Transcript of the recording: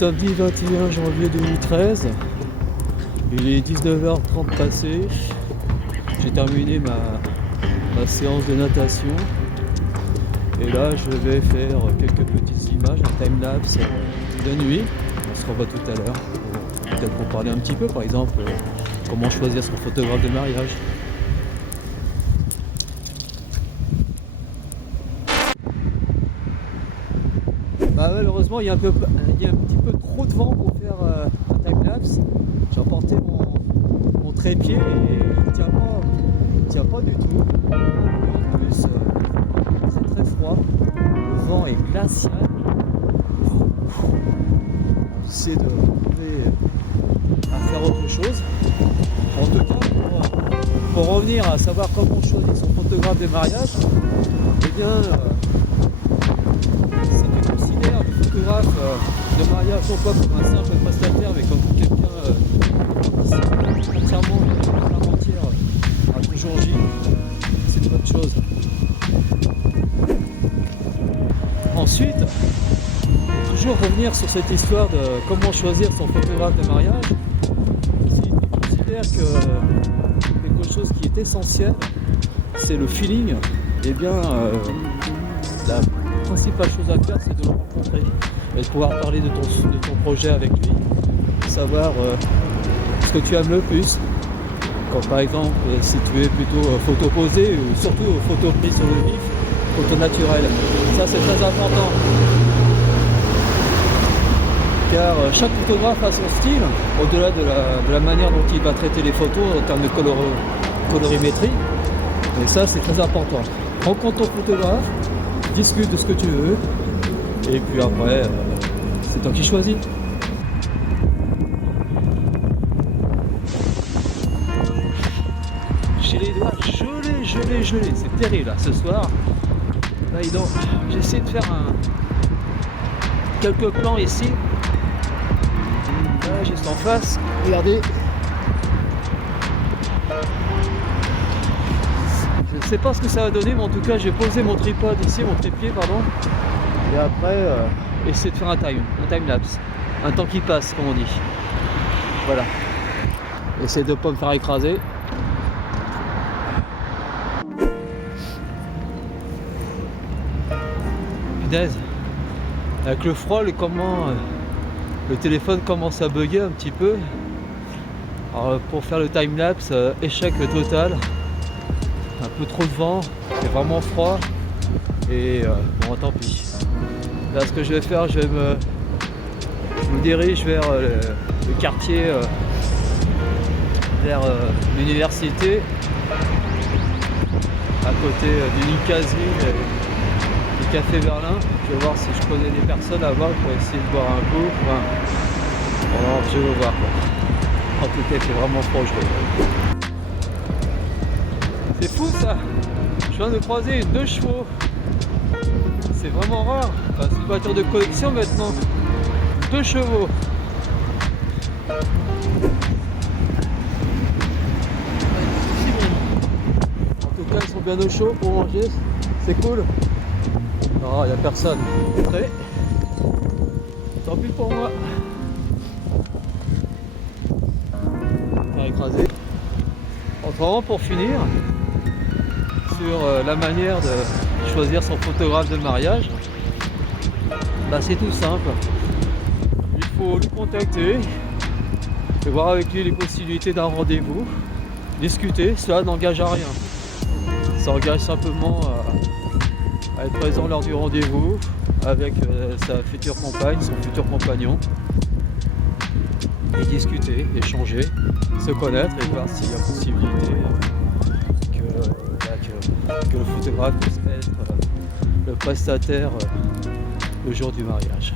Samedi 21 janvier 2013, il est 19h30 passé, j'ai terminé ma séance de natation et là je vais faire quelques petites images, un time-lapse de nuit. On se revoit tout à l'heure, peut-être pour parler un petit peu, par exemple, comment choisir son photographe de mariage. Malheureusement, il y a un petit peu trop de vent pour faire un time-lapse. J'ai emporté mon trépied et il tient pas du tout. En plus, c'est très froid. Le vent est glacial. On essaie de trouver à faire autre chose. En tout cas, pour revenir à savoir comment choisir son photographe de mariage, eh bien, le photographe de mariage non pas comme un simple prestataire mais comme quelqu'un entièrement à ton jour J, c'est une bonne chose. Ensuite, toujours revenir sur cette histoire de comment choisir son photographe de mariage. Si tu considères que quelque chose qui est essentiel, c'est le feeling, et bien la principale chose à faire, c'est de le rencontrer et de pouvoir parler de ton projet avec lui, savoir ce que tu aimes le plus. Comme par exemple, si tu es plutôt photo posée ou surtout photo prise sur le vif, photo naturelle. Ça, c'est très important. Car chaque photographe a son style, au-delà de la manière dont il va traiter les photos en termes de colorimétrie. Et ça, c'est très important. Rencontre ton photographe, discute de ce que tu veux, et puis après, c'est toi qui choisis. J'ai les doigts gelés, c'est terrible là, ce soir. Là, j'essaie de faire quelques plans ici. Là, juste en face, regardez. Je ne sais pas ce que ça va donner, mais en tout cas j'ai posé mon tripod ici, mon trépied pardon, et après essayer de faire un time-lapse, un temps qui passe comme on dit. Voilà. Essayer de ne pas me faire écraser. Punaise. Avec le froid, le téléphone commence à bugger un petit peu. Alors pour faire le time-lapse, échec total. Un peu trop de vent, c'est vraiment froid et bon tant pis. Là ce que je vais faire, je me dirige vers le quartier, vers l'université, à côté du Nicasie et du Café Berlin. Je vais voir si je connais des personnes à voir pour essayer de boire un coup. Enfin, alors, je vais voir quoi. En tout cas, c'est vraiment froid aujourd'hui. C'est fou ça! Je viens de croiser une 2 chevaux. C'est vraiment rare. Enfin, c'est une voiture de collection maintenant. 2 chevaux. En tout cas, ils sont bien au chaud pour manger. C'est cool. Non, il n'y a personne. Prêt? Tant pis pour moi. Faire écraser. Autrement, pour finir, sur la manière de choisir son photographe de mariage, bah c'est tout simple. Il faut le contacter et voir avec lui les possibilités d'un rendez-vous, discuter. Cela n'engage à rien, ça engage simplement à être présent lors du rendez-vous avec sa future compagne, son futur compagnon, et discuter, échanger, se connaître et voir s'il y a possibilité que le photographe puisse être le prestataire le jour du mariage.